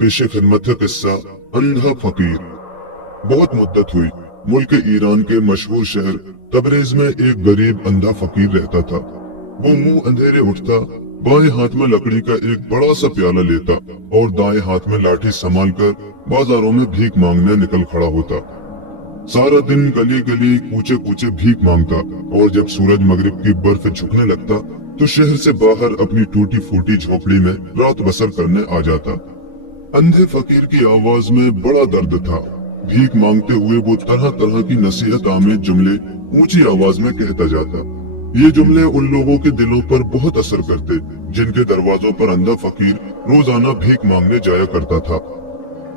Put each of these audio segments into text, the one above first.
पेशे खिदमत का किस्सा अंधा फकीर। बहुत मुद्दत हुई मुल्क ईरान के मशहूर शहर तबरेज में एक गरीब अंधा फकीर रहता था। वो मुंह अंधेरे उठता, बाएं हाथ में लकड़ी का एक बड़ा सा प्याला लेता और दाएं हाथ में लाठी संभाल कर बाजारों में भीख मांगने निकल खड़ा होता। सारा दिन गली गली कूचे कूचे भीख मांगता और जब सूरज मगरिब की बर्फ झुकने लगता तो शहर से बाहर अपनी टूटी फूटी झोपड़ी में रात बसर करने आ जाता। अंधे फकीर की आवाज में बड़ा दर्द था। भीख मांगते हुए वो तरह तरह की नसीहत आमेज जुमले ऊंची आवाज में कहता जाता। ये जुमले उन लोगों के दिलों पर बहुत असर करते जिनके दरवाजों पर अंधा फकीर रोजाना भीख मांगने जाया करता था।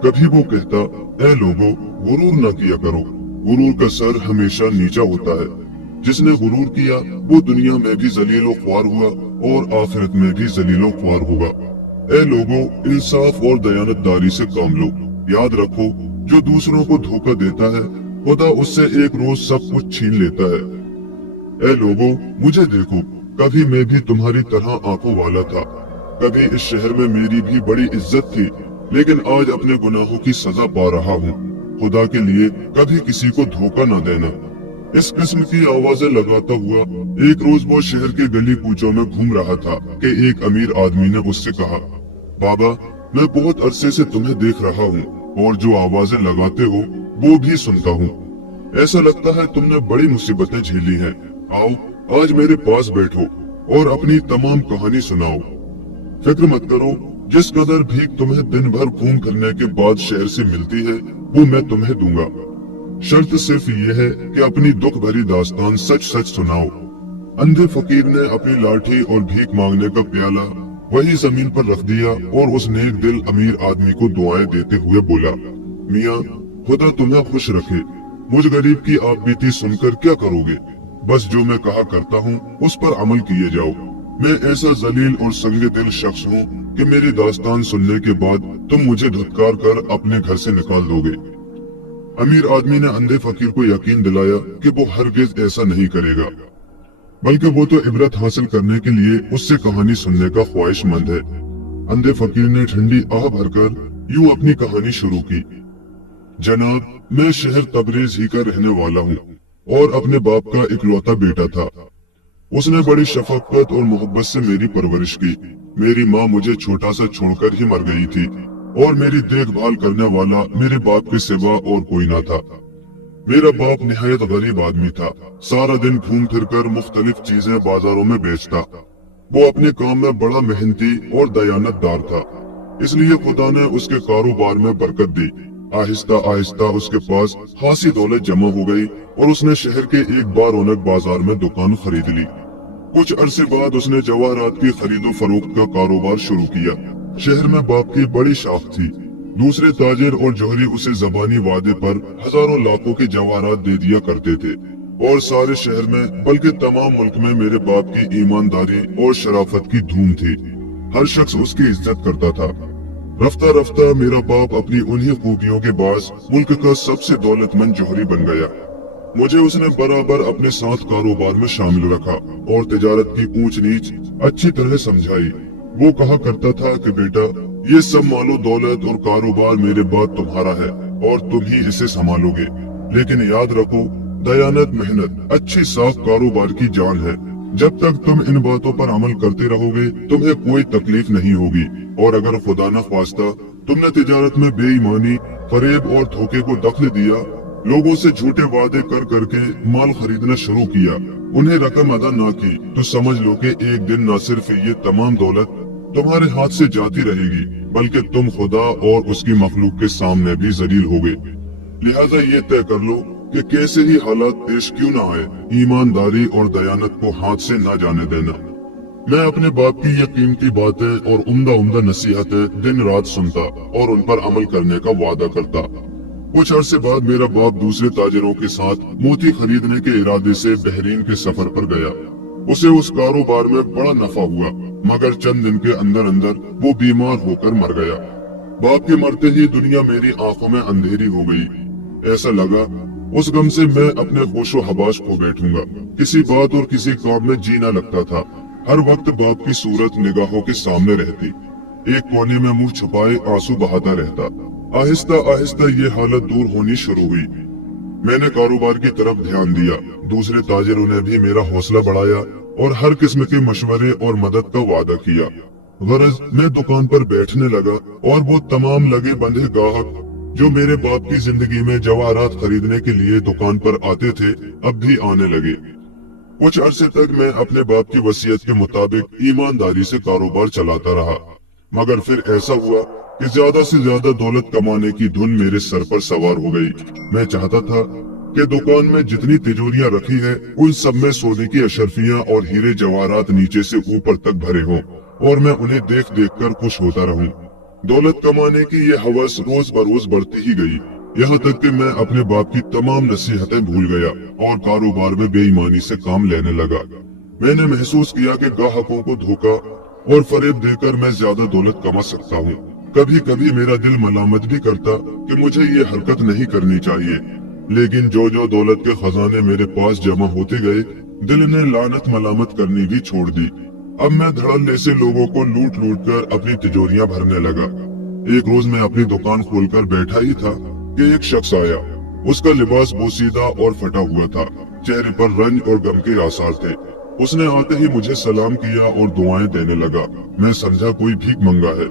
कभी वो कहता, ऐ लोगों, गुरूर न किया करो, गुरूर का सर हमेशा नीचा होता है। जिसने गुरूर किया वो दुनिया में भी जलीलो ख्वार हुआ और आखिरत में भी जलीलो ख्वार होगा। ऐ लोगों, इंसाफ और दयानतदारी से काम लो। याद रखो, जो दूसरों को धोखा देता है खुदा उससे एक रोज सब कुछ छीन लेता है। ऐ लोगों, मुझे देखो, कभी मैं भी तुम्हारी तरह आंखों वाला था। कभी इस शहर में मेरी भी बड़ी इज्जत थी, लेकिन आज अपने गुनाहों की सजा पा रहा हूँ। खुदा के लिए कभी किसी को धोखा न देना। इस किस्म की आवाजें लगाता हुआ एक रोज वो शहर के गली कूचों में घूम रहा था कि एक अमीर आदमी ने उससे कहा, बाबा, मैं बहुत अरसे से तुम्हें देख रहा हूँ और जो आवाजें लगाते हो वो भी सुनता हूँ। ऐसा लगता है तुमने बड़ी मुसीबतें झेली हैं। आओ आज मेरे पास बैठो और अपनी तमाम कहानी सुनाओ। फिक्र मत करो, जिस कदर भीख तुम्हें दिन भर घूम फिरने के बाद शहर से मिलती है वो मैं तुम्हें दूंगा। शर्त सिर्फ ये है कि अपनी दुख भरी दास्तान सच सच सुनाओ। अंधे फकीर ने अपनी लाठी और भीख मांगने का प्याला वही जमीन पर रख दिया और उस नेक दिल अमीर आदमी को दुआएं देते हुए बोला, मियाँ, खुदा तुम्हें खुश रखे। मुझ गरीब की आप बीती सुनकर क्या करोगे? बस जो मैं कहा करता हूँ उस पर अमल किए जाओ। मैं ऐसा जलील और संगे दिल शख्स हूँ कि मेरी दास्तान सुनने के बाद तुम मुझे धुतकार कर अपने घर से निकाल दोगे। अमीर आदमी ने अंधे फकीर को यकीन दिलाया कि वो हरगिज ऐसा नहीं करेगा, बल्कि वो तो इबरत हासिल करने के लिए उससे कहानी सुनने का ख्वाहिशमंद है। अंधे फकीर ने ठंडी आह भरकर यूं अपनी कहानी शुरू की। जनाब, मैं शहर तबरेज ही का रहने वाला हूँ और अपने बाप का इकलौता बेटा था। उसने बड़ी शफकत और मोहब्बत से मेरी परवरिश की। मेरी माँ मुझे छोटा सा छोड़कर ही मर गई थी और मेरी देखभाल करने वाला मेरे बाप के सिवा और कोई ना था। मेरा बाप निहायत गरीब आदमी था। सारा दिन घूम फिरकर मुख्तलिफ चीजें बाजारों में बेचता। वो अपने काम में बड़ा मेहनती और दयानतदार था, इसलिए खुदा ने उसके कारोबार में बरकत दी। आहिस्ता आहिस्ता उसके पास खासी दौलत जमा हो गई और उसने शहर के एक बारौनक बाजार में दुकान खरीद ली। कुछ अरसे बाद उसने जवाहरात की खरीदो फरोख्त का कारोबार शुरू किया। शहर में बाप की बड़ी शाख थी। दूसरे ताजिर और जौहरी उसे जबानी वादे पर हजारों लाखों के जवाहरात दे दिया करते थे और सारे शहर में बल्कि तमाम मुल्क में मेरे बाप की ईमानदारी और शराफत की धूम थी। हर शख्स उसकी इज्जत करता था। रफ्ता रफ्ता मेरा बाप अपनी उन्हीं खूबियों के बास मुल्क का सबसे दौलतमंद जौहरी बन गया। मुझे उसने बराबर अपने साथ कारोबार में शामिल रखा और तिजारत की ऊंच नीच अच्छी तरह समझाई। वो कहा करता था कि बेटा, ये सब मालो दौलत और कारोबार मेरे बाद तुम्हारा है और तुम ही इसे संभालोगे, लेकिन याद रखो, दयानत, मेहनत, अच्छी साख कारोबार की जान है। जब तक तुम इन बातों पर अमल करते रहोगे तुम्हें कोई तकलीफ नहीं होगी। और अगर खुदा न ख्वास्ता तुमने तिजारत में बेईमानी, फरेब और धोखे को दखल दिया, लोगों से झूठे वादे कर करके माल खरीदना शुरू किया, उन्हें रकम अदा ना की, तो समझ लो कि एक दिन न सिर्फ ये तमाम दौलत तुम्हारे हाथ से जाती रहेगी, बल्कि तुम खुदा और उसकी मखलूक के सामने भी जलील होगे। लिहाजा ये तय कर लो कि कैसे ही हालात पेश क्यों ना आए, ईमानदारी और दयानत को हाथ से ना जाने देना। मैं अपने बाप की ये कीमती बातें और उम्दा उम्दा नसीहतें दिन रात सुनता और उन पर अमल करने का वादा करता। कुछ अरसे बाद मेरा बाप दूसरे ताजिरों के साथ मोती खरीदने के इरादे से बहरीन के सफर पर गया। उसे उस कारोबार में बड़ा नफा हुआ, मगर चंद दिन के अंदर अंदर वो बीमार होकर मर गया। बाप के मरते ही दुनिया मेरी आंखों में अंधेरी हो गई। ऐसा लगा उस गम से मैं अपने होशो हवास खो बैठूंगा। किसी बात और किसी काम में जीना लगता था। हर वक्त बाप की सूरत निगाहों के सामने रहती। एक कोने में मुंह छुपाए आंसू बहाता रहता। आहिस्ता आहिस्ता ये हालत दूर होनी शुरू हुई। मैंने कारोबार की तरफ ध्यान दिया। दूसरे ताजिरों ने भी मेरा हौसला बढ़ाया और हर किस्म के मशवरे और मदद का वादा किया। गरज मैं दुकान पर बैठने लगा और वो तमाम लगे बंधे गाहक जो मेरे बाप की जिंदगी में जवाहरात खरीदने के लिए दुकान पर आते थे, अब भी आने लगे। कुछ अरसे तक मैं अपने बाप की वसीयत के मुताबिक ईमानदारी से कारोबार चलाता रहा, मगर फिर ऐसा हुआ कि ज्यादा से ज्यादा दौलत कमाने की धुन मेरे सर पर सवार हो गई। मैं चाहता था कि दुकान में जितनी तिजोरियां रखी है उन सब में सोने की अशरफियां और हीरे जवाहरात नीचे से ऊपर तक भरे हों और मैं उन्हें देख देख कर खुश होता रहूं। दौलत कमाने की ये हवस रोज बरोज बढ़ती ही गई, यहाँ तक कि मैं अपने बाप की तमाम नसीहतें भूल गया और कारोबार में बेईमानी से काम लेने लगा। मैंने महसूस किया कि ग्राहकों को धोखा और फरेब देकर मैं ज्यादा दौलत कमा सकता हूँ। कभी कभी मेरा दिल मलामत भी करता कि मुझे ये हरकत नहीं करनी चाहिए, लेकिन जो जो दौलत के खजाने मेरे पास जमा होते गए, दिल ने लानत मलामत करनी भी छोड़ दी। अब मैं धड़ल्ले से लोगों को लूट लूट कर अपनी तिजोरियां भरने लगा। एक रोज मैं अपनी दुकान खोलकर बैठा ही था कि एक शख्स आया। उसका लिबास बोसीदा और फटा हुआ था, चेहरे पर रंज और गम के आसार थे। उसने आते ही मुझे सलाम किया और दुआएं देने लगा। मैं समझा कोई भीख मंगा है।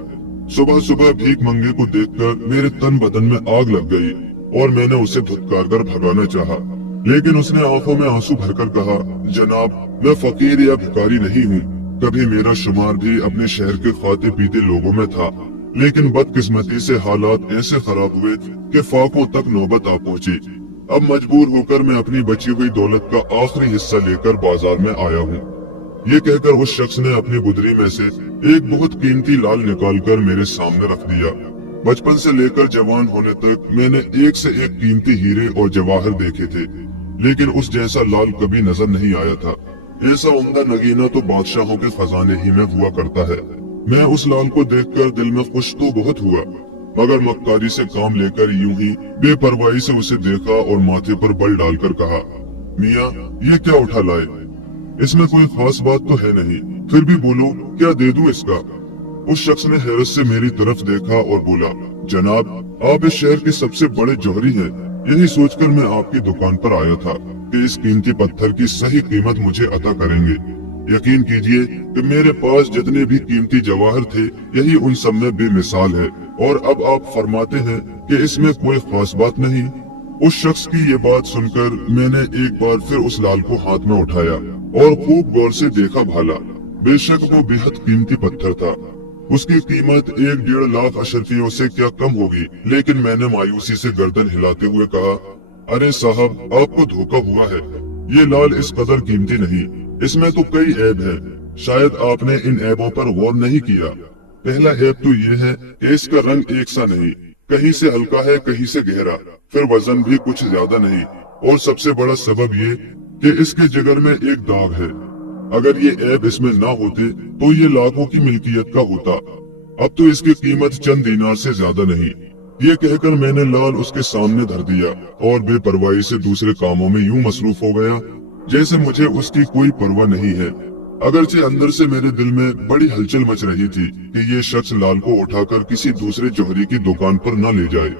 सुबह सुबह भीख मंगे को देखकर मेरे तन बदन में आग लग गई और मैंने उसे धुतकार कर भगाना चाहा, लेकिन उसने आंखों में आंसू भरकर कहा, जनाब मैं फकीर या भिखारी नहीं हूँ। कभी मेरा शुमार भी अपने शहर के खाते पीते लोगों में था, लेकिन बदकिस्मती से हालात ऐसे खराब हुए कि फाकों तक नौबत आ पहुंची। अब मजबूर होकर मैं अपनी बची हुई दौलत का आखिरी हिस्सा लेकर बाजार में आया हूँ। ये कहकर उस शख्स ने अपनी गुदरी में से एक बहुत कीमती लाल निकालकर मेरे सामने रख दिया। बचपन से लेकर जवान होने तक मैंने एक से एक कीमती हीरे और जवाहर देखे थे, लेकिन उस जैसा लाल कभी नजर नहीं आया था। ऐसा उम्दा नगीना तो बादशाहों के खजाने ही में हुआ करता है। मैं उस लाल को देखकर दिल में खुश तो बहुत हुआ, मगर मक्कारी से काम लेकर यूं ही बेपरवाही से उसे देखा और माथे पर बल डालकर कहा, मियाँ ये क्या उठा लाए? इसमें कोई खास बात तो है नहीं, फिर भी बोलो क्या दे दूं इसका? उस शख्स ने हैरत से मेरी तरफ देखा और बोला, जनाब आप इस शहर के सबसे बड़े जौहरी हैं। यही सोचकर मैं आपकी दुकान पर आया था कि इस कीमती पत्थर की सही कीमत मुझे अता करेंगे। यकीन कीजिए कि मेरे पास जितने भी कीमती जवाहर थे यही उन सब में बेमिसाल है, और अब आप फरमाते हैं कि इसमें कोई खास बात नहीं। उस शख्स की ये बात सुनकर मैंने एक बार फिर उस लाल को हाथ में उठाया और खूब गौर से देखा भाला। बेशक वो बेहद कीमती पत्थर था, उसकी कीमत 1-1.5 लाख अशरफियों से क्या कम होगी, लेकिन मैंने मायूसी से गर्दन हिलाते हुए कहा, अरे साहब आपको धोखा हुआ है, ये लाल इस कदर कीमती नहीं, इसमें तो कई ऐब हैं। शायद आपने इन ऐबों पर गौर नहीं किया। पहला ऐब तो ये है कि इसका रंग एक सा नहीं, कहीं से हल्का है कहीं से गहरा, फिर वजन भी कुछ ज्यादा नहीं, और सबसे बड़ा सबब ये कि इसके जिगर में एक दाग है। अगर ये ऐब इसमें ना होते तो ये लाखों की मिल्कियत का होता। अब तो इसकी कीमत चंद दीनार से ज्यादा नहीं। ये कहकर मैंने लाल उसके सामने धर दिया और बेपरवाही से दूसरे कामों में यूं मसरूफ हो गया जैसे मुझे उसकी कोई परवाह नहीं है। अगरचे अंदर से मेरे दिल में बड़ी हलचल मच रही थी कि ये शख्स लाल को उठाकर किसी दूसरे जौहरी की दुकान पर न ले जाए,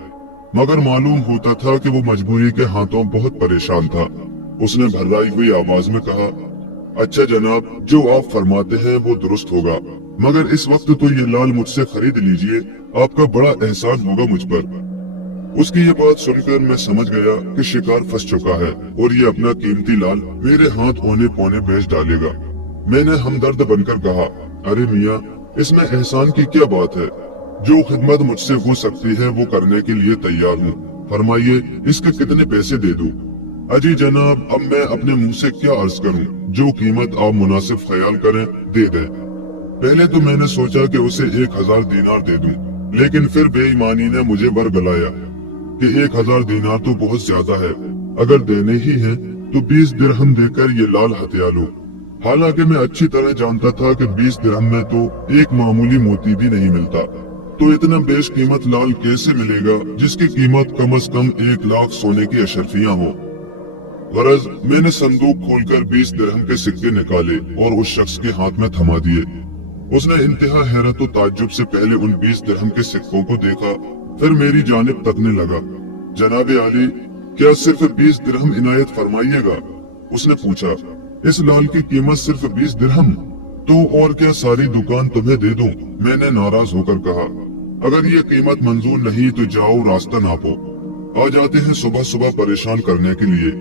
मगर मालूम होता था कि वो मजबूरी के हाथों बहुत परेशान था। उसने भर्राई हुई आवाज में कहा, अच्छा जनाब, जो आप फरमाते हैं वो दुरुस्त होगा, मगर इस वक्त तो ये लाल मुझसे खरीद लीजिए, आपका बड़ा एहसान होगा मुझ पर। उसकी ये बात सुनकर मैं समझ गया कि शिकार फंस चुका है और ये अपना कीमती लाल मेरे हाथ औने पौने बेच डालेगा। मैंने हमदर्द बनकर कहा, अरे मियाँ इसमें एहसान की क्या बात है? जो खिदमत मुझसे हो सकती है वो करने के लिए तैयार हूँ, फरमाइए इसके कितने पैसे दे दूं? अजी जनाब, अब मैं अपने मुंह से क्या अर्ज करूं? जो कीमत आप मुनासिब ख्याल करें दे दें। पहले तो मैंने सोचा कि उसे 1000 दीनार दे दूं, लेकिन फिर बेईमानी ने मुझे बरगलाया कि 1000 दीनार तो बहुत ज्यादा है, अगर देने ही हैं तो 20 दिरहम देकर ये लाल हत्या लो। हालांकि मैं अच्छी तरह जानता था कि 20 दिरहम में तो एक मामूली मोती भी नहीं मिलता, तो इतना बेश कीमत लाल कैसे मिलेगा जिसकी कीमत कम से कम 1 लाख सोने की अशरफियां हो। गरज मैंने संदूक खोलकर 20 दिरहम के सिक्के निकाले और उस शख्स के हाथ में थमा दिए। उसने इंतहा हैरत और ताज्जुब से पहले उन 20 दिरहम के सिक्कों को देखा, फिर मेरी जानिब तकने लगा। जनाबे आली, क्या सिर्फ 20 दिरहम इनायत फरमाइएगा? उसने पूछा। इस लाल की कीमत सिर्फ 20 दिरहम? तो और क्या सारी दुकान तुम्हें दे दूं? मैंने नाराज होकर कहा। अगर ये कीमत मंजूर नहीं तो जाओ रास्ता नापो। आ जाते हैं सुबह सुबह परेशान करने के लिए।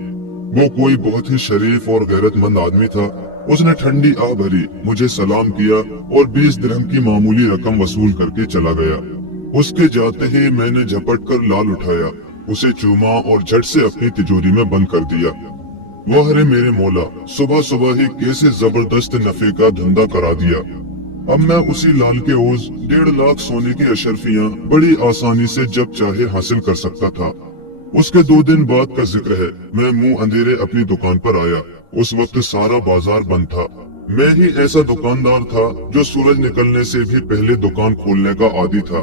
वो कोई बहुत ही शरीफ और गैरतमंद आदमी था। उसने ठंडी आह भरी, मुझे सलाम किया और 20 दिरहम की मामूली रकम वसूल करके चला गया। उसके जाते ही मैंने झपट कर लाल उठाया, उसे चूमा और झट से अपनी तिजोरी में बंद कर दिया। वाह रे मेरे मौला, सुबह सुबह ही कैसे जबरदस्त नफे का धंधा करा दिया। अब मैं उसी लाल के ओज 1.5 लाख सोने की अशरफियां बड़ी आसानी से जब चाहे हासिल कर सकता था। उसके 2 दिन बाद का जिक्र है। मैं मुंह अंधेरे अपनी दुकान पर आया। उस वक्त सारा बाजार बंद था। मैं ही ऐसा दुकानदार था जो सूरज निकलने से भी पहले दुकान खोलने का आदी था,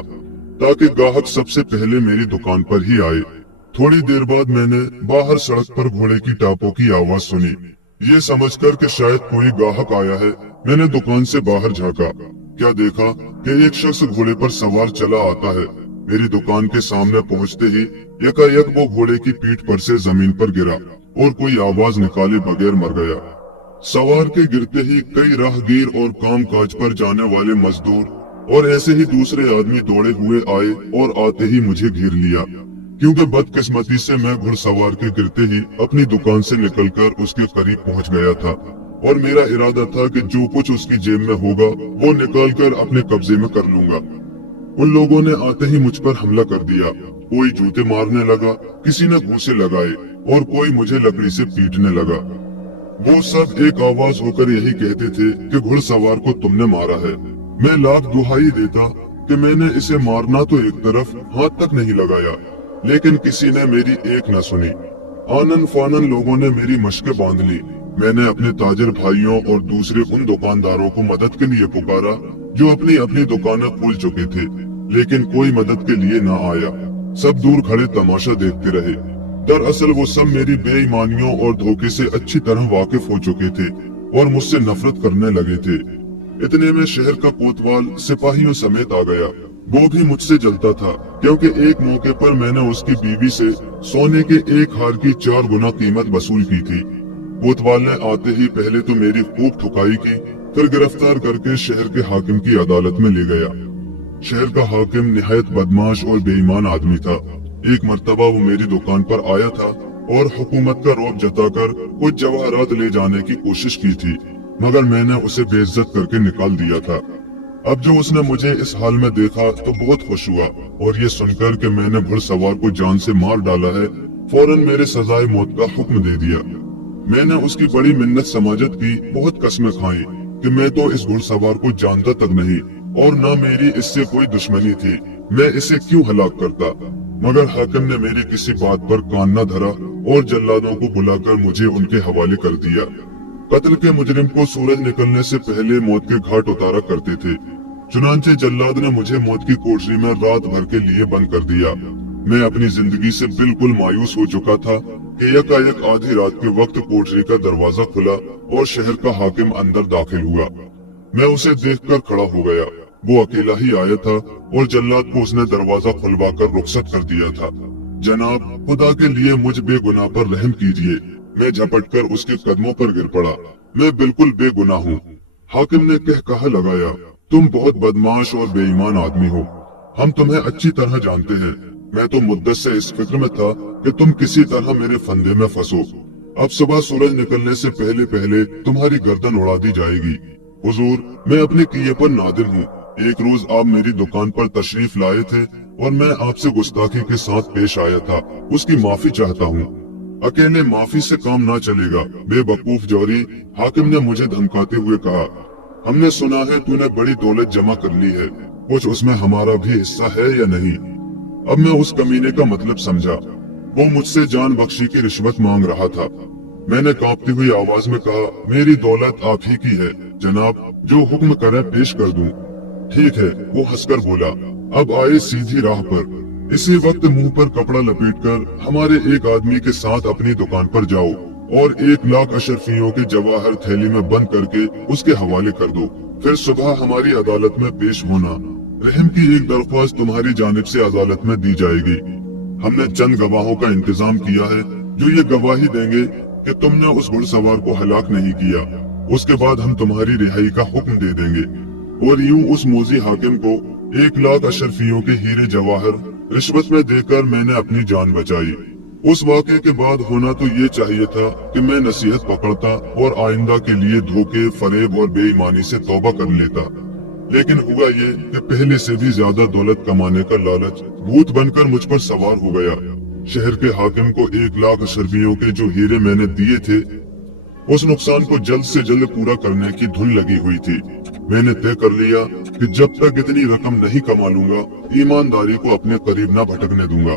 ताकि ग्राहक सबसे पहले मेरी दुकान पर ही आए। थोड़ी देर बाद मैंने बाहर सड़क पर घोड़े की टापों की आवाज सुनी। ये समझकर कि शायद कोई ग्राहक आया है, मैंने दुकान से बाहर झांका। क्या देखा कि एक शख्स घोड़े पर सवार चला आता है। मेरी दुकान के सामने पहुंचते ही यकायक वो घोड़े की पीठ पर से जमीन पर गिरा और कोई आवाज निकाले बगैर मर गया। सवार के गिरते ही कई राहगीर और काम काज पर जाने वाले मजदूर और ऐसे ही दूसरे आदमी दौड़े हुए आए और आते ही मुझे घेर लिया, क्योंकि बदकिस्मती से मैं घुड़सवार के गिरते ही अपनी दुकान से निकलकर उसके करीब पहुंच गया था और मेरा इरादा था कि जो कुछ उसकी जेब में होगा वो निकालकर अपने कब्जे में कर लूंगा। उन लोगों ने आते ही मुझ पर हमला कर दिया। कोई जूते मारने लगा, किसी ने घूंसे लगाए और कोई मुझे लकड़ी से पीटने लगा। वो सब एक आवाज होकर यही कहते थे कि घुड़सवार को तुमने मारा है। मैं लाख दुहाई देता कि मैंने इसे मारना तो एक तरफ, हाथ तक नहीं लगाया, लेकिन किसी ने मेरी एक न सुनी। आनन फानन लोगों ने मेरी मशकें बांध ली। मैंने अपने ताजर भाइयों और दूसरे उन दुकानदारों को मदद के लिए पुकारा जो अपनी अपनी दुकानें खोल चुके थे, लेकिन कोई मदद के लिए न आया। सब दूर खड़े तमाशा देखते रहे। दरअसल वो सब मेरी बेईमानियों और धोखे से अच्छी तरह वाकिफ हो चुके थे और मुझसे नफरत करने लगे थे। इतने में शहर का कोतवाल सिपाहियों समेत आ गया। वो भी मुझसे जलता था, क्योंकि एक मौके पर मैंने उसकी बीवी से सोने के एक हार की 4 गुना कीमत वसूल की थी। कोतवाल ने आते ही पहले तो मेरी खूब ठुकाई की, फिर गिरफ्तार करके शहर के हाकिम की अदालत में ले गया। शहर का हाकिम निहायत बदमाश और बेईमान आदमी था। एक मर्तबा वो मेरी दुकान पर आया था और हुकूमत का रौब जताकर कुछ जवाहरात ले जाने की कोशिश की थी, मगर मैंने उसे बेइज्जत करके निकाल दिया था। अब जो उसने मुझे इस हाल में देखा तो बहुत खुश हुआ और ये सुनकर कि मैंने घुड़सवार को जान से मार डाला है, फौरन मेरे सजाए मौत का हुक्म दे दिया। मैंने उसकी बड़ी मिन्नत समाजत की, बहुत कस्में खाई कि मैं तो इस घुड़सवार को जानता तक नहीं और न मेरी इससे कोई दुश्मनी थी, मैं इसे क्यों हलाक करता। मगर हाकिम ने मेरी किसी बात पर कान न धरा और जल्लादों को बुलाकर मुझे उनके हवाले कर दिया। कत्ल के मुजरिम को सूरज निकलने से पहले मौत के घाट उतारा करते थे। चुनांचे जल्लाद ने मुझे मौत की कोठरी में रात भर के लिए बंद कर दिया। मैं अपनी जिंदगी से बिल्कुल मायूस हो चुका था कि यकायक आधी रात के वक्त कोठरी का दरवाजा खुला और शहर का हाकिम अंदर दाखिल हुआ। मैं उसे देखकर खड़ा हो गया। वो अकेला ही आया था और जल्लाद को उसने दरवाजा खुलवाकर रुखसत कर दिया था। जनाब, खुदा के लिए मुझ बेगुनाह पर रहम कीजिए। मैं झपटकर उसके कदमों पर गिर पड़ा। मैं बिल्कुल बेगुनाह हूँ। हाकिम ने कह कहा लगाया, तुम बहुत बदमाश और बेईमान आदमी हो। हम तुम्हें अच्छी तरह जानते हैं। मैं तो मुद्दत से इस फिक्र में था कि तुम किसी तरह मेरे फंदे में फंसो। अब सुबह सूरज निकलने से पहले पहले तुम्हारी गर्दन उड़ा दी जाएगी। हुजूर, मैं अपने किए पर नादिम हूँ। एक रोज आप मेरी दुकान पर तशरीफ लाए थे और मैं आपसे गुस्ताखी के साथ पेश आया था। उसकी माफी चाहता हूँ। अकेले माफी से काम ना चलेगा बेवकूफ जौहरी, हाकिम ने मुझे धमकाते हुए कहा। हमने सुना है तूने बड़ी दौलत जमा कर ली है, कुछ उसमें हमारा भी हिस्सा है या नहीं? अब मैं उस कमीने का मतलब समझा। वो मुझसे जान बख्शी की रिश्वत मांग रहा था। मैंने कांपती हुई आवाज में कहा, मेरी दौलत आप ही की है जनाब, जो हुक्म करे पेश कर दूं। ठीक है, वो हंसकर बोला। अब आए सीधी राह पर। इसी वक्त मुंह पर कपड़ा लपेटकर हमारे एक आदमी के साथ अपनी दुकान पर जाओ और 1 लाख अशरफियों के जवाहर थैली में बंद करके उसके हवाले कर दो। फिर सुबह हमारी अदालत में पेश होना। रहम की एक दरख्वास्त तुम्हारी जानिब से अदालत में दी जाएगी। हमने चंद गवाहों का इंतजाम किया है जो ये गवाही देंगे कि तुमने उस घुड़सवार को हलाक नहीं किया। उसके बाद हम तुम्हारी रिहाई का हुक्म दे देंगे। और यूं उस मोजी हाकिम को 1 लाख अशरफियों के हीरे जवाहर रिश्वत में देकर मैंने अपनी जान बचाई। उस वाक़े के बाद होना तो ये चाहिए था कि मैं नसीहत पकड़ता और आइंदा के लिए धोखे, फरेब और बेईमानी से तौबा कर लेता। लेकिन हुआ ये कि पहले से भी ज्यादा दौलत कमाने का लालच भूत बनकर मुझ पर सवार हो गया। शहर के हाकिम को 1 लाख अशरफियों के जो हीरे मैंने दिए थे, उस नुकसान को जल्द से जल्द पूरा करने की धुन लगी हुई थी। मैंने तय कर लिया कि जब तक इतनी रकम नहीं कमा लूंगा, ईमानदारी को अपने करीब न भटकने दूंगा।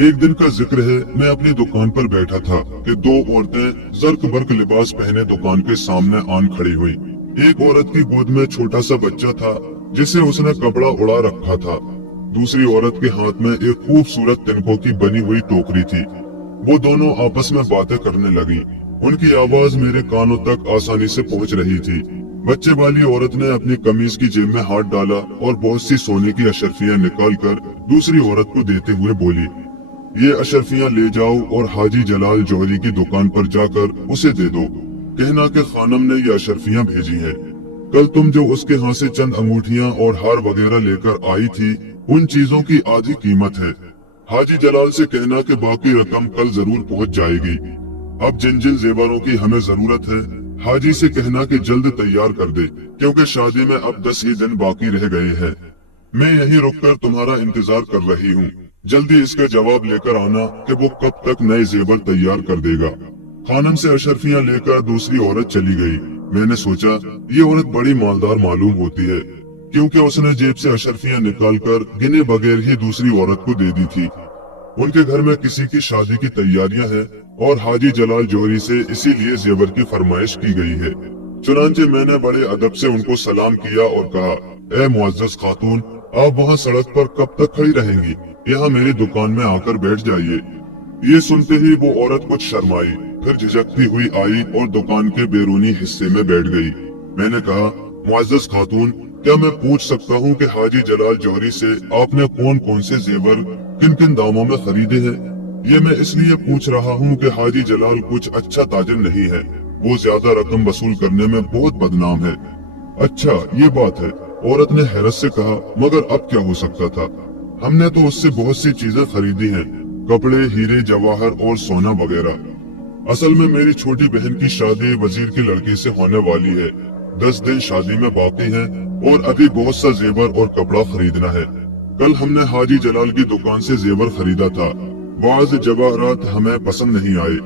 एक दिन का जिक्र है, मैं अपनी दुकान पर बैठा था कि 2 औरतें जर्क बर्क लिबास पहने दुकान के सामने आन खड़ी हुई। एक औरत की गोद में छोटा सा बच्चा था जिसे उसने कपड़ा उड़ा रखा था। दूसरी औरत के हाथ में एक खूबसूरत तिनकों की बनी हुई टोकरी थी। वो दोनों आपस में बातें करने लगी। उनकी आवाज मेरे कानों तक आसानी से पहुंच रही थी। बच्चे वाली औरत ने अपनी कमीज की जेब में हाथ डाला और बहुत सी सोने की अशरफियां निकालकर दूसरी औरत को देते हुए बोली, ये अशरफियां ले जाओ और हाजी जलाल जौहरी की दुकान पर जाकर उसे दे दो। कहना कि खानम ने ये अशरफियां भेजी हैं। कल तुम जो उसके हाथ से चंद अंगूठियां और हार वगैरह लेकर आई थी, उन चीजों की आधी कीमत है। हाजी जलाल से कहना कि बाकी रकम कल जरूर पहुंच जाएगी। अब जिन जिन जेवरों की हमें जरूरत है, हाजी से कहना कि जल्द तैयार कर दे, क्योंकि शादी में अब 10 ही दिन बाकी रह गए हैं। मैं यहीं रुककर तुम्हारा इंतजार कर रही हूँ। जल्दी इसका जवाब लेकर आना कि वो कब तक नए जेवर तैयार कर देगा। खानम से अशरफियां लेकर दूसरी औरत चली गई। मैंने सोचा ये औरत बड़ी मालदार मालूम होती है, क्योंकि उसने जेब से अशरफियां निकालकर गिने बगैर ही दूसरी औरत को दे दी थी। उनके घर में किसी की शादी की तैयारियां हैं और हाजी जलाल जौहरी से इसीलिए जेवर की फरमाइश की गई है। चुनांचे मैंने बड़े अदब से उनको सलाम किया और कहा, ए मुअज़्ज़ज़ खातून, आप वहाँ सड़क पर कब तक खड़ी रहेंगी? यहाँ मेरी दुकान में आकर बैठ जाइए। ये सुनते ही वो औरत कुछ शर्माई, फिर झिझकती हुई आई और दुकान के बैरूनी हिस्से में बैठ गई। मैंने कहा, मुअज़्ज़ज़ खातून, क्या मैं पूछ सकता हूँ कि हाजी जलाल जौहरी से आपने कौन कौन से जेवर किन किन दामों में खरीदे हैं? ये मैं इसलिए पूछ रहा हूँ कि हाजी जलाल कुछ अच्छा ताजिर नहीं है। वो ज्यादा रकम वसूल करने में बहुत बदनाम है। अच्छा, ये बात है, औरत ने हैरत से कहा, मगर अब क्या हो सकता था? हमने तो उससे बहुत सी चीजें खरीदी हैं, कपड़े, हीरे जवाहर और सोना वगैरह। असल में मेरी छोटी बहन की शादी वजीर की लड़की से होने वाली है। 10 दिन शादी में बाकी हैं और अभी बहुत सा जेवर और कपड़ा खरीदना है। कल हमने हाजी जलाल की दुकान से जेवर खरीदा था। बाज जवाहरात हमें पसंद नहीं आए।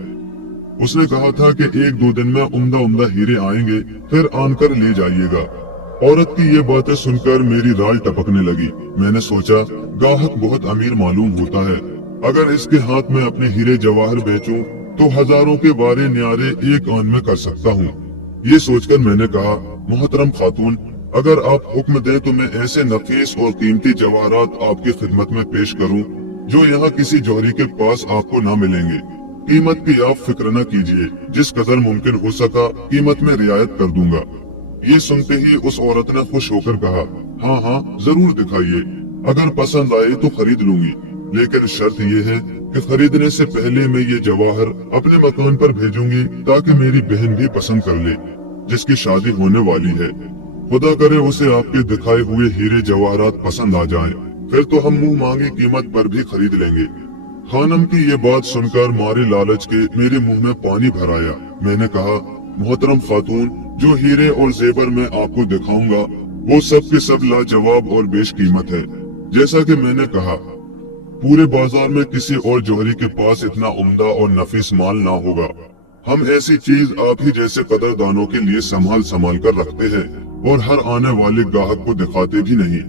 उसने कहा था कि 1-2 दिन में उम्दा उम्दा हीरे आएंगे, फिर आनकर ले जाइएगा। औरत की ये बातें सुनकर मेरी राल टपकने लगी। मैंने सोचा, गाहक बहुत अमीर मालूम होता है। अगर इसके हाथ में अपने हीरे जवाहर बेचूं, तो हजारों के वारे न्यारे एक आन में कर सकता हूँ। ये सोचकर मैंने कहा, मोहतरम खातून, अगर आप हुक्म दें तो मैं ऐसे नफीस और कीमती जवाहरात आपकी खिदमत में पेश करूं जो यहाँ किसी जौहरी के पास आपको ना मिलेंगे। कीमत की आप फिक्र न कीजिए, जिस कदर मुमकिन हो सका कीमत में रियायत कर दूंगा। ये सुनते ही उस औरत ने खुश होकर कहा, हाँ हाँ जरूर दिखाइए, अगर पसंद आए तो खरीद लूंगी, लेकिन शर्त ये है कि खरीदने से पहले मैं ये जवाहर अपने मकान पर भेजूंगी ताकि मेरी बहन भी पसंद कर ले, जिसकी शादी होने वाली है। खुदा करे उसे आपके दिखाए हुए हीरे जवाहरात पसंद आ जाएं, फिर तो हम मुंह मांगी कीमत पर भी खरीद लेंगे। खानम की ये बात सुनकर मारे लालच के मेरे मुंह में पानी भर आया। मैंने कहा, मोहतरम खातून, जो हीरे और जेवर मैं आपको दिखाऊंगा वो सब के सब लाजवाब और बेशकीमत है। जैसा कि मैंने कहा, पूरे बाजार में किसी और जौहरी के पास इतना उम्दा और नफीस माल ना होगा। हम ऐसी चीज आप ही जैसे कदरदानों के लिए संभाल संभाल कर रखते हैं और हर आने वाले ग्राहक को दिखाते भी नहीं।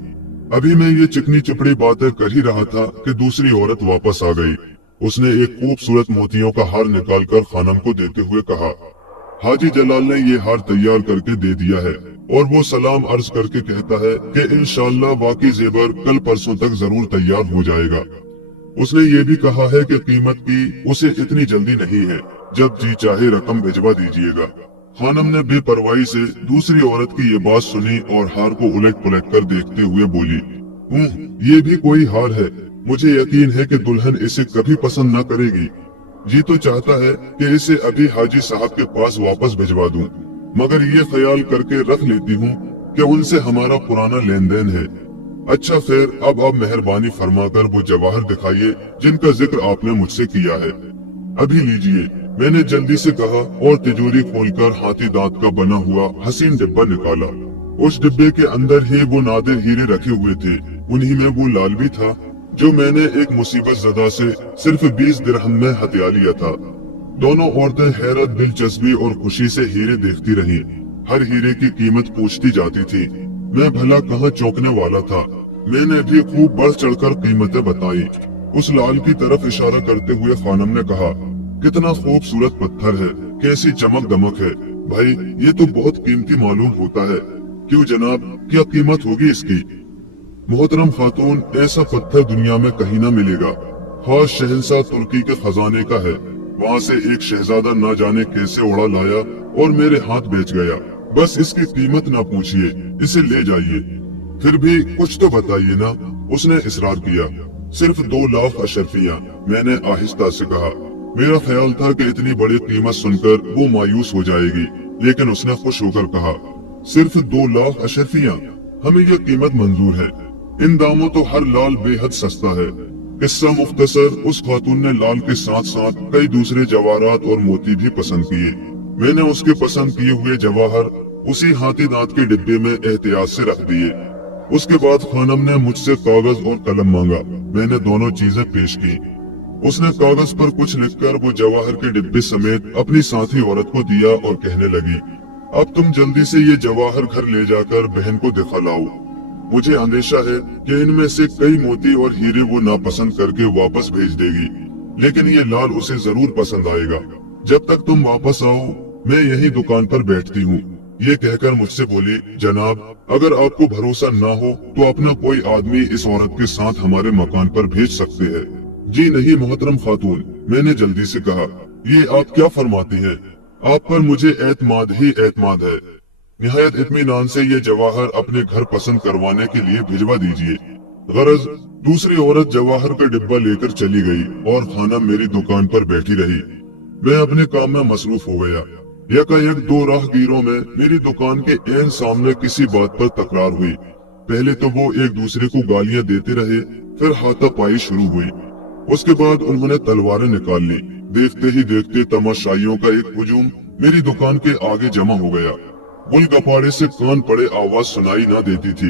अभी मैं ये चिकनी चपड़ी बातें कर ही रहा था कि दूसरी औरत वापस आ गई। उसने एक खूबसूरत मोतियों का हार निकालकर खानम को देते हुए कहा, हाजी जलाल ने ये हार तैयार करके दे दिया है और वो सलाम अर्ज करके कहता है कि इंशाअल्लाह बाकी जेवर कल परसों तक जरूर तैयार हो जाएगा। उसने ये भी कहा है कि कीमत की उसे इतनी जल्दी नहीं है, जब जी चाहे रकम भिजवा दीजिएगा। खानम ने बेपरवाही से दूसरी औरत की ये बात सुनी और हार को उलट पुलट कर देखते हुए बोली, ये भी कोई हार है। मुझे यकीन है कि दुल्हन इसे कभी पसंद न करेगी। जी तो चाहता है कि इसे अभी हाजी साहब के पास वापस भिजवा दूं, मगर ये ख्याल करके रख लेती हूँ कि उनसे हमारा पुराना लेन देन है। अच्छा फिर अब आप मेहरबानी फरमाकर वो जवाहर दिखाइए जिनका जिक्र आपने मुझसे किया है। अभी लीजिए, मैंने जल्दी से कहा और तिजोरी खोलकर हाथी दांत का बना हुआ हसीन डिब्बा निकाला। उस डिब्बे के अंदर ही वो नादिर हीरे रखे हुए थे। उन्हीं में वो लाल भी था जो मैंने एक मुसीबत ज़दा से सिर्फ 20 दिरहम में हत्या लिया था। दोनों औरतें हैरत, दिलचस्पी और खुशी से हीरे देखती रही। हर हीरे की कीमत पूछती जाती थी। मैं भला कहाँ चौंकने वाला था। मैंने भी खूब बढ़ चढ़कर कीमतें बताई। उस लाल की तरफ इशारा करते हुए खानम ने कहा, कितना खूबसूरत पत्थर है, कैसी चमक दमक है। भाई ये तो बहुत कीमती मालूम होता है। क्यों जनाब, क्या कीमत होगी इसकी? मोहतरम खातून, ऐसा पत्थर दुनिया में कहीं न मिलेगा। खास शहंशाह तुर्की के खजाने का है। वहाँ से एक शहजादा ना जाने कैसे उड़ा लाया और मेरे हाथ बेच गया। बस इसकी कीमत ना पूछिए, इसे ले जाइए। फिर भी कुछ तो बताइए ना, उसने इसरार किया। सिर्फ 2 लाख अशरफियाँ, मैंने आहिस्ता से कहा। मेरा ख्याल था कि इतनी बड़ी कीमत सुनकर वो मायूस हो जाएगी, लेकिन उसने खुश होकर कहा, सिर्फ 2 लाख अशरफियाँ, हमें यह कीमत मंजूर है। इन दामों तो हर लाल बेहद सस्ता है। किस्सा मुख्तसर, उस खातून ने लाल के साथ साथ कई दूसरे जवाहरात और मोती भी पसंद किए। मैंने उसके पसंद किए हुए जवाहर उसी हाथी दांत के डिब्बे में एहतियात से रख दिए। उसके बाद खानम ने मुझसे कागज और कलम मांगा। मैंने दोनों चीजें पेश की। उसने कागज पर कुछ लिखकर वो जवाहर के डिब्बे समेत अपनी साथी औरत को दिया और कहने लगी, अब तुम जल्दी से ये जवाहर घर ले जाकर बहन को दिखा लाओ। मुझे अंदेशा है कि इनमें से कई मोती और हीरे वो नापसंद करके वापस भेज देगी, लेकिन ये लाल उसे जरूर पसंद आएगा। जब तक तुम वापस आओ मैं यही दुकान पर बैठती हूँ। ये कहकर मुझसे बोली, जनाब अगर आपको भरोसा ना हो तो अपना कोई आदमी इस औरत के साथ हमारे मकान पर भेज सकते हैं। जी नहीं मोहतरम खातून, मैंने जल्दी से कहा, ये आप क्या फरमाती हैं? आप पर मुझे एतमाद ही एतमाद है। निहायत इत्मीनान से ये जवाहर अपने घर पसंद करवाने के लिए भिजवा दीजिए। गरज दूसरी औरत जवाहर का डिब्बा लेकर चली गई और खानम मेरी दुकान पर बैठी रही। मैं अपने काम में मसरूफ हो गया। यकायक 2 राहगीरों में मेरी दुकान के ऐन सामने किसी बात पर तकरार हुई। पहले तो वो एक दूसरे को गालियां देते रहे, फिर हाथापाई शुरू हुई। उसके बाद उन्होंने तलवारें निकाल ली। देखते ही देखते तमाशाइयों का एक हुजूम मेरी दुकान के आगे जमा हो गया। गुलगपाड़े से कान पड़े आवाज सुनाई न देती थी।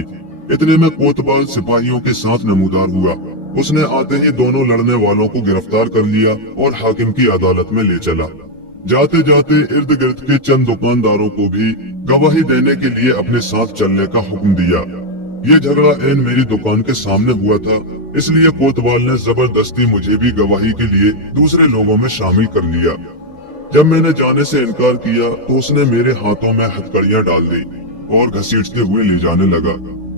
इतने में कोतवाल सिपाहियों के साथ नमूदार हुआ। उसने आते ही दोनों लड़ने वालों को गिरफ्तार कर लिया और हाकिम की अदालत में ले चला। जाते जाते इर्द गिर्द के चंद दुकानदारों को भी गवाही देने के लिए अपने साथ चलने का हुक्म दिया। ये झगड़ा ऐन मेरी दुकान के सामने हुआ था, इसलिए कोतवाल ने जबरदस्ती मुझे भी गवाही के लिए दूसरे लोगों में शामिल कर लिया। जब मैंने जाने से इनकार किया तो उसने मेरे हाथों में हथकड़ियां डाल दी और घसीटते हुए ले जाने लगा।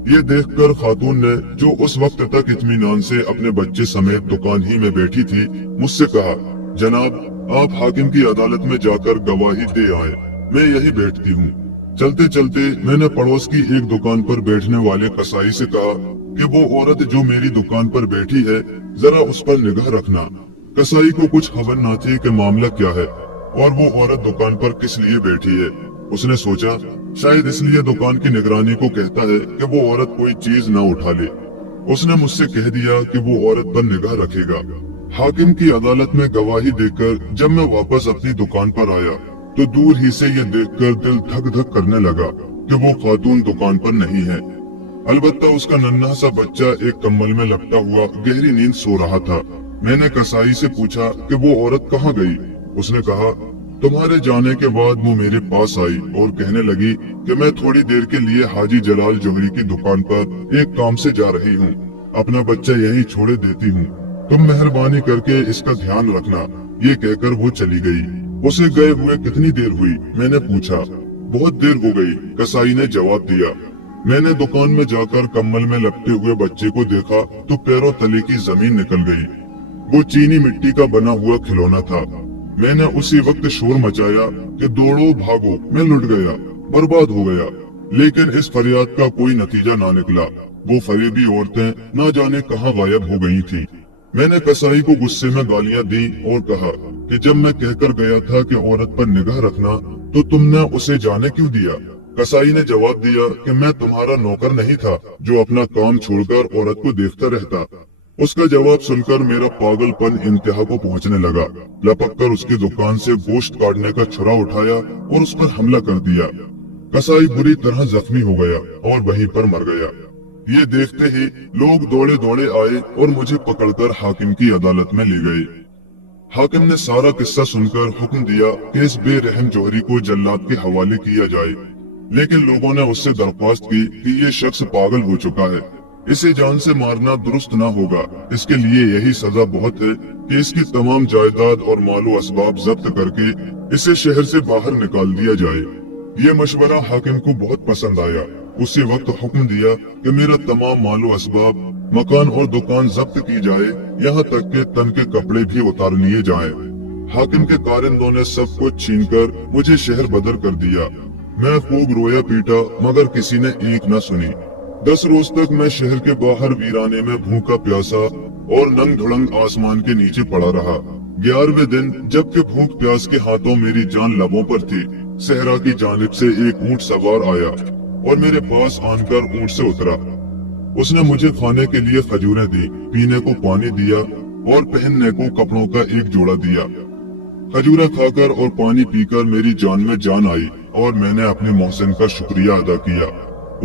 ये देखकर खातून ने, जो उस वक्त तक इत्मीनान से अपने बच्चे समेत दुकान ही में बैठी थी, मुझसे कहा, जनाब आप हाकिम की अदालत में जाकर गवाही दे आए, मैं यही बैठती हूँ। चलते चलते मैंने पड़ोस की एक दुकान पर बैठने वाले कसाई से कहा कि वो औरत जो मेरी दुकान पर बैठी है जरा उस पर निगाह रखना। कसाई को कुछ खबर न थी कि मामला क्या है और वो औरत दुकान पर किस लिए बैठी है। उसने सोचा शायद इसलिए दुकान की निगरानी को कहता है कि वो औरत कोई चीज न उठा ले। उसने मुझसे कह दिया कि वो औरत पर निगाह रखेगा। हाकिम की अदालत में गवाही देकर जब मैं वापस अपनी दुकान पर आया तो दूर ही से ये देखकर दिल धक धक करने लगा कि वो खातून दुकान पर नहीं है। अलबत्ता उसका नन्हा सा बच्चा एक कम्बल में लपटा हुआ गहरी नींद सो रहा था। मैंने कसाई से पूछा कि वो औरत कहाँ गई। उसने कहा, तुम्हारे जाने के बाद वो मेरे पास आई और कहने लगी कि मैं थोड़ी देर के लिए हाजी जलाल जोहरी की दुकान पर एक काम से जा रही हूँ, अपना बच्चा यहीं छोड़े देती हूँ, तुम मेहरबानी करके इसका ध्यान रखना। ये कहकर वो चली गई। उसे गए हुए कितनी देर हुई, मैंने पूछा। बहुत देर हो गई, कसाई ने जवाब दिया। मैंने दुकान में जाकर कम्बल में लपटे हुए बच्चे को देखा तो पैरों तले की जमीन निकल गई। वो चीनी मिट्टी का बना हुआ खिलौना था। मैंने उसी वक्त शोर मचाया कि दौड़ो भागो, मैं लुट गया, बर्बाद हो गया। लेकिन इस फरियाद का कोई नतीजा ना निकला। वो फरेबी औरतें ना जाने कहाँ गायब हो गई थी। मैंने कसाई को गुस्से में गालियां दी और कहा कि जब मैं कहकर गया था कि औरत पर निगाह रखना, तो तुमने उसे जाने क्यों दिया? कसाई ने जवाब दिया कि मैं तुम्हारा नौकर नहीं था जो अपना काम छोड़कर औरत को देखता रहता। उसका जवाब सुनकर मेरा पागलपन इंतहा को पहुंचने लगा। लपक कर उसकी दुकान से गोश्त काटने का छुरा उठाया और उस पर हमला कर दिया। कसाई बुरी तरह जख्मी हो गया और वहीं पर मर गया। ये देखते ही लोग दौड़े दौड़े आए और मुझे पकड़कर हाकिम की अदालत में ले गए। हाकिम ने सारा किस्सा सुनकर हुक्म दिया कि इस बेरहम जौहरी को जल्लाद के हवाले किया जाए। लेकिन लोगों ने उससे दरख्वास्त की कि ये शख्स पागल हो चुका है, इसे जान से मारना दुरुस्त ना होगा। इसके लिए यही सजा बहुत है कि इसकी तमाम जायदाद और मालो असबाब जब्त करके इसे शहर से बाहर निकाल दिया जाए। ये मशवरा हाकिम को बहुत पसंद आया। उसी वक्त हुक्म दिया कि मेरा तमाम मालो असबाब, मकान और दुकान जब्त की जाए, यहाँ तक के तन के कपड़े भी उतार लिए जाए। हाकिम के कारिंदों ने सब कुछ छीनकर मुझे शहर बदर कर दिया। मैं खूब रोया पीटा मगर किसी ने एक न सुनी। 10 रोज तक मैं शहर के बाहर वीराने में भूखा प्यासा और नंग धुड़ंग आसमान के नीचे पड़ा रहा। 11वें दिन जबकि भूख प्यास के हाथों मेरी जान लबों पर थी, सहरा की जानिब से एक ऊंट सवार आया और मेरे पास आकर ऊंट से उतरा। उसने मुझे खाने के लिए खजूरें दी, पीने को पानी दिया और पहनने को कपड़ों का एक जोड़ा दिया। खजूरें खाकर और पानी पीकर मेरी जान में जान आई और मैंने अपने मोहसिन का शुक्रिया अदा किया।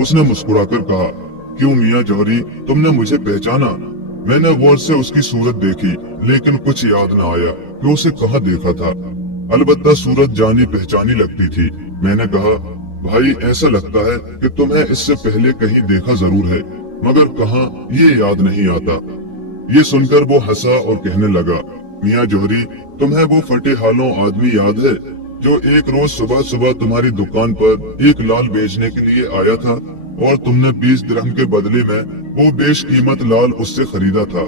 उसने मुस्कुराकर कहा, क्यों मियाँ जौहरी, तुमने मुझे पहचाना? मैंने गौर से उसकी सूरत देखी लेकिन कुछ याद न आया कि उसे कहाँ देखा था। अलबत्ता सूरत जानी पहचानी लगती थी। मैंने कहा, भाई ऐसा लगता है कि तुम्हें इससे पहले कहीं देखा जरूर है, मगर कहाँ ये याद नहीं आता। ये सुनकर वो हंसा और कहने लगा, मियाँ जौहरी, तुम्हें वो फटे हालों आदमी याद है जो एक रोज सुबह सुबह तुम्हारी दुकान पर एक लाल बेचने के लिए आया था और तुमने 20 दिरहम के बदले में वो बेशकीमत लाल उससे खरीदा था?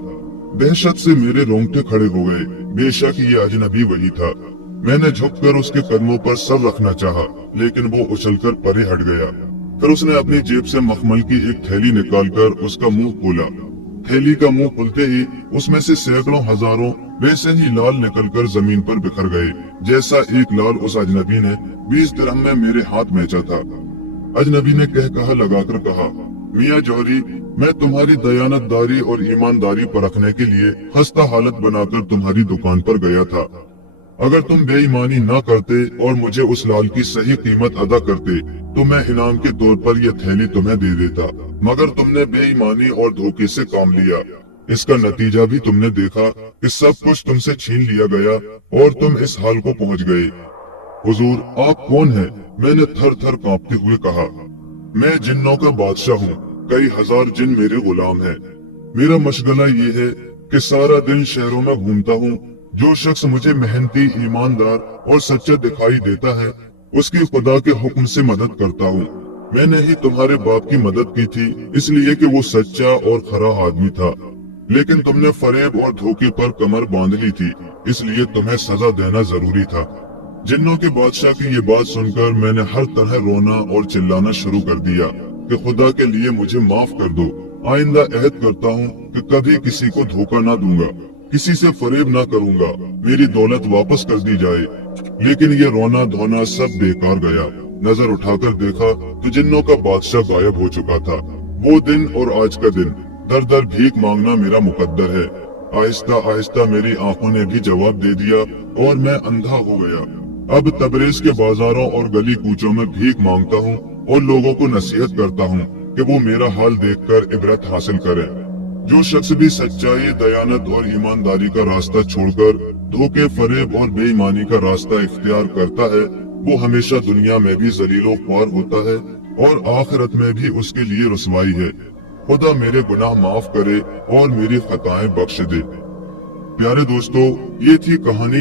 दहशत से मेरे रोंगटे खड़े हो गए। बेशक ये अजनबी वही था। मैंने झुककर उसके कदमों पर सर रखना चाहा, लेकिन वो उछलकर परे हट गया। फिर उसने अपनी जेब से मखमल की एक थैली निकालकर उसका मुंह खोला। थैली का मुंह खुलते ही उसमें से सैकड़ों हजारों वैसे ही लाल निकलकर जमीन पर बिखर गए, जैसा एक लाल उस अजनबी ने 20 दिरहम में मेरे हाथ बेचा था। अजनबी ने कहा लगाकर कहा, मियाँ जौहरी, मैं तुम्हारी दयानतदारी और ईमानदारी परखने के लिए खस्ता हालत बनाकर तुम्हारी दुकान पर गया था। अगर तुम बेईमानी ना करते और मुझे उस लाल की सही कीमत अदा करते तो मैं इनाम के तौर पर यह थैली तुम्हें दे देता, मगर तुमने बेईमानी और धोखे से काम लिया। इसका नतीजा भी तुमने देखा कि सब कुछ तुमसे छीन लिया गया और तुम इस हाल को पहुंच गए। हुजूर, आप कौन हैं? मैंने थर थर कांपते हुए कहा। मैं जिन्नों का बादशाह हूँ, कई हजार जिन मेरे गुलाम हैं। मेरा मशगला ये है कि सारा दिन शहरों में घूमता हूँ। जो शख्स मुझे मेहनती, ईमानदार और सच्चा दिखाई देता है, उसकी खुदा के हुक्म से मदद करता हूँ। मैंने ही तुम्हारे बाप की मदद की थी इसलिए कि वो सच्चा और खरा आदमी था, लेकिन तुमने फरेब और धोखे पर कमर बांध ली थी, इसलिए तुम्हें सजा देना जरूरी था। जिन्नों के बादशाह की ये बात सुनकर मैंने हर तरह रोना और चिल्लाना शुरू कर दिया कि खुदा के लिए मुझे माफ कर दो। आइंदा अहद करता हूँ कि कभी किसी को धोखा ना दूंगा, किसी से फरेब ना करूंगा, मेरी दौलत वापस कर दी जाए। लेकिन ये रोना धोना सब बेकार गया। नजर उठाकर देखा तो जिन्नों का बादशाह गायब हो चुका था। वो दिन और आज का दिन, दर दर भीख मांगना मेरा मुकद्दर है। आहिस्ता आहिस्ता मेरी आंखों ने भी जवाब दे दिया और मैं अंधा हो गया। अब तबरेज के बाजारों और गली कूचों में भीख मांगता हूँ और लोगों को नसीहत करता हूँ कि वो मेरा हाल देखकर इबरत हासिल करें। जो शख्स भी सच्चाई, दयानत और ईमानदारी का रास्ता छोड़कर धोखे, फरेब और बेईमानी का रास्ता इख्तियार करता है, वो हमेशा दुनिया में भी जलीलो ख्वार होता है और आखिरत में भी उसके लिए रुसवाई है। खुदा मेरे गुनाह माफ करे और मेरी खताएं बख्श दे। प्यारे दोस्तों, ये थी कहानी